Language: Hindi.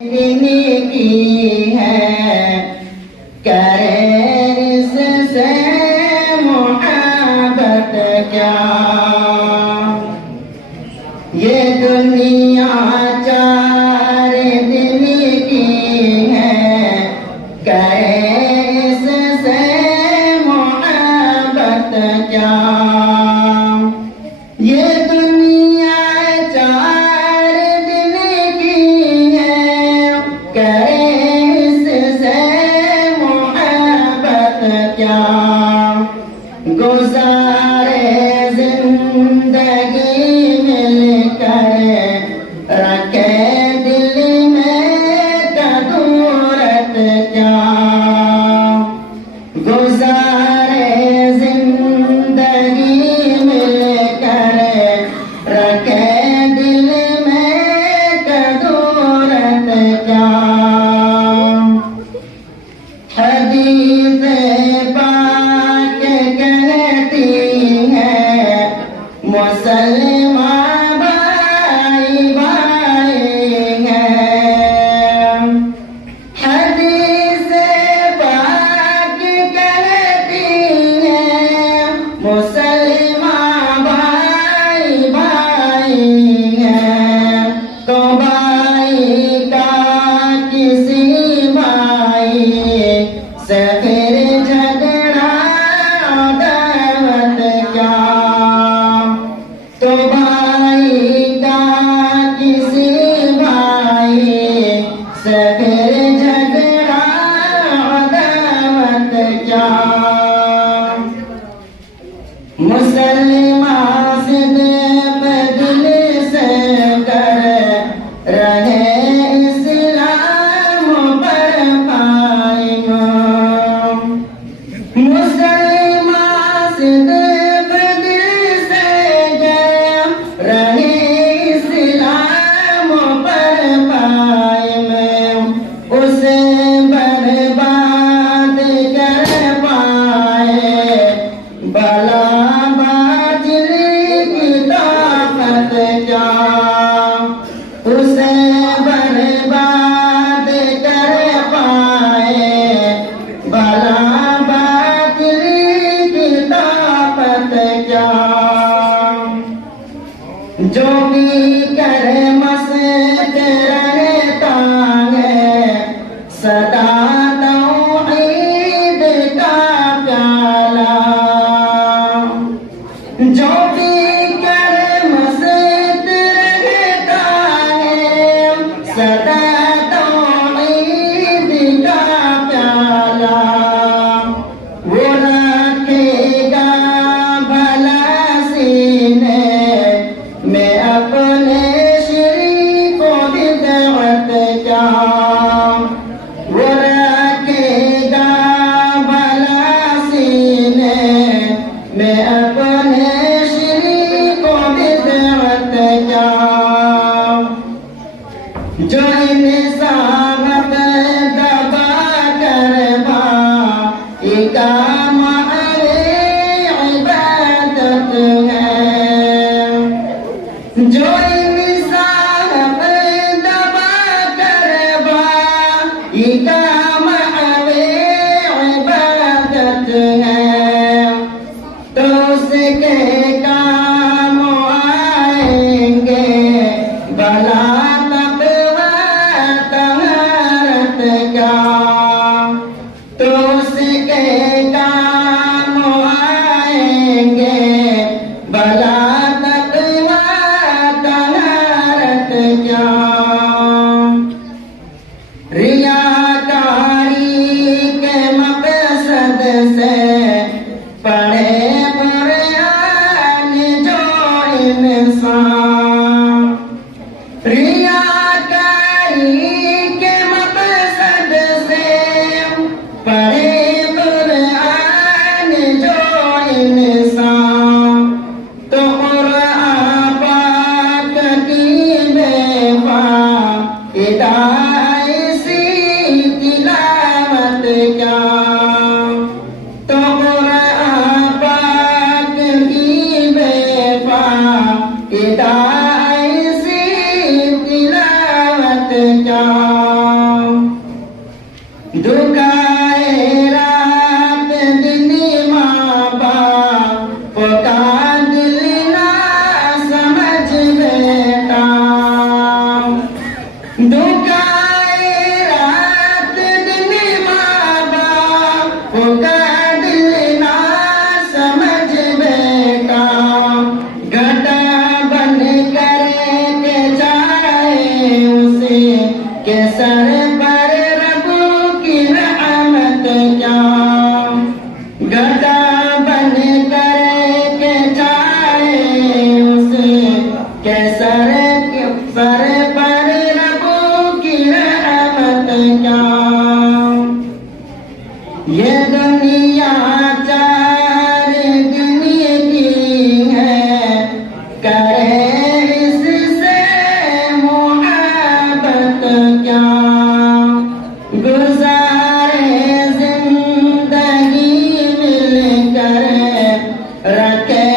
की है करे इससे मोहब्बत क्या। ये दुनिया चार दिन की है करे इससे मोहब्बत क्या। ये दुनिया चार दिन की है करे इससे मोहब्बत क्या। गुजारे जिंदगी मिलकर रखे दिल में कदूरत क्या। गुजारे जिंदगी मिलकर रखे दिल में कदूरत क्या। हदीस पाक कहती है मुसलमान भाई भाई हैं। हदीस पाक कहती है मुसलमान भाई भाई हैं। तो भाई का किसी भाई से फिर झगड़ा दावत क्या। तो भाई का किसी भाई से फिर झगड़ा दावत क्या। मुसलमान सिद्दीक़ दिल से कर रहे इस्लाम पर कायम। मुसलमान सिद्दीक़ दिल से कर रहे इस्लाम पर कायम। उसे बर्बाद कर पाए भला बातिल की ताकत क्या। उसे बर्बाद कर पाए भला बातिल की ताकत क्या। जो भी कर मस्त रहता है सदा तौहीद का प्याला। जो भी कर मस्त रहता है सदा तौहीद का प्याला। वो रखेगा भला सीने में अपने शरीकों की दावत क्या। वो रखेगा भला सीने में अपने शरीकों की दावत क्या। जो इंसाफ दबा कर भाई का मारे इबादत है। जो इंसाफ दबा कर भाई का मारे इबादत है। तो उसके काम आएंगे भला तक़वा तहरत क्या। तो उसके काम आएंगे भला तक़वा तहरत क्या। रिया का मुकाए रात दिन माँ बाप का दिल ना समझ बेटा घटा बन कर के जाए उसे के सर पर रबू की रहमत क्या घटा बन कर के जाए उसे के सर पर रबू की रहमत क्या ये दुनिया चार दिन की है करे इससे मोहब्बत क्या गुजारे जिंदगी मिलकर रखे